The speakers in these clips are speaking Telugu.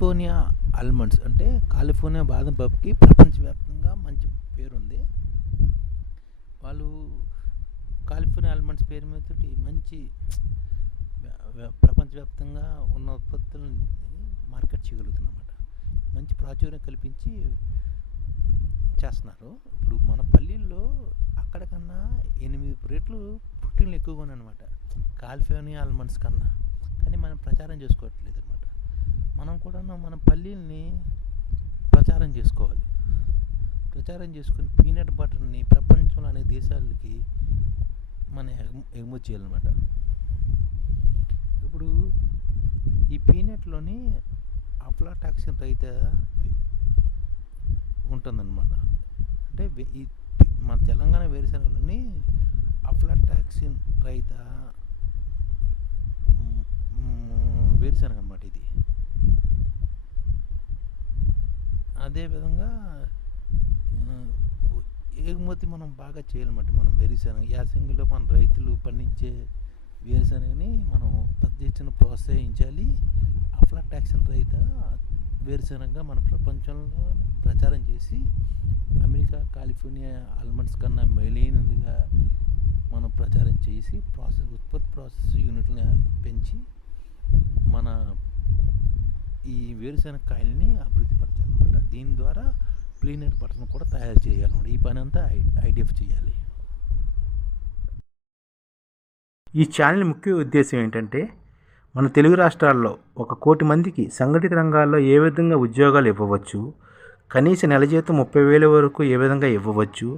కాలిఫోర్నియా ఆల్మండ్స్ అంటే కాలిఫోర్నియా బాదం పప్పుకి ప్రపంచవ్యాప్తంగా మంచి పేరుంది. వాళ్ళు కాలిఫోర్నియా ఆల్మండ్స్ పేరు మీద మంచి ప్రపంచవ్యాప్తంగా ఉన్న ఉత్పత్తులని మార్కెట్ చేయగలుగుతున్నమాట. మంచి ప్రాచుర్యం కల్పించి చేస్తున్నారు. ఇప్పుడు మన పల్లీల్లో అక్కడికన్నా ఎనిమిది రేట్లు ప్రోటీన్లు ఎక్కువగా ఉన్నాయన్నమాట. కాలిఫోర్నియా ఆల్మండ్స్ కన్నా. కానీ మనం ప్రచారం చేసుకోవట్లేదు. మనం కూడా మన పల్లీల్ని ప్రచారం చేసుకోవాలి. ప్రచారం చేసుకుని పీనట్ బటర్ని ప్రపంచంలో అనేక దేశాలకి మనం ఎగుమతి చేయాలన్నమాట. ఇప్పుడు ఈ పీనట్లోని అఫ్లాటాక్సిన్ రహిత ఉంటుందన్నమాట. అంటే ఈ మన తెలంగాణ వేరుశనగలోని అఫ్లాటాక్సిన్ రహిత వేరుశనగ అనమాట ఇది. అదేవిధంగా ఎగుమతి మనం బాగా చేయాలన్నమాట. మనం వేరుశనగ యాసంగిలో మన రైతులు పండించే వేరుశనగని మనం పెద్ద ఎత్తున ప్రోత్సహించాలి. అఫ్లాటాక్సిన్ రైత వేరుశనగగా మన ప్రపంచంలో ప్రచారం చేసి అమెరికా కాలిఫోర్నియా ఆల్మండ్స్ కన్నా మెయిలైనదిగా మనం ప్రచారం చేసి ప్రాసెస్ ఉత్పత్తి ప్రాసెస్ యూనిట్ని పెంచి మన ఈ వేరుశనగ కాయల్ని అభివృద్ధి దీని ద్వారా ప్లీనర్ బటర్ను కూడా తయారు చేయాలన్నమాట ఈ పని అంతా ఐడిఎఫ్ చేయాలి. ఈ ఛానల్ ముఖ్య ఉద్దేశం ఏంటంటే మన తెలుగు రాష్ట్రాల్లో ఒక కోటి మందికి సంఘటిత రంగాల్లో ఏ విధంగా ఉద్యోగాలు ఇవ్వవచ్చు కనీస నెల జీతం ముప్పై వేల వరకు ఏ విధంగా ఇవ్వవచ్చు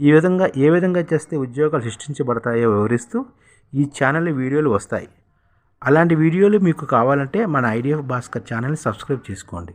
ఈ విధంగా ఏ విధంగా చేస్తే ఉద్యోగాలు సృష్టించబడతాయో వివరిస్తూ ఈ ఛానల్ వీడియోలు వస్తాయి. అలాంటి వీడియోలు మీకు కావాలంటే మన ఐడిఎఫ్ భాస్కర్ ఛానల్ని సబ్స్క్రైబ్ చేసుకోండి.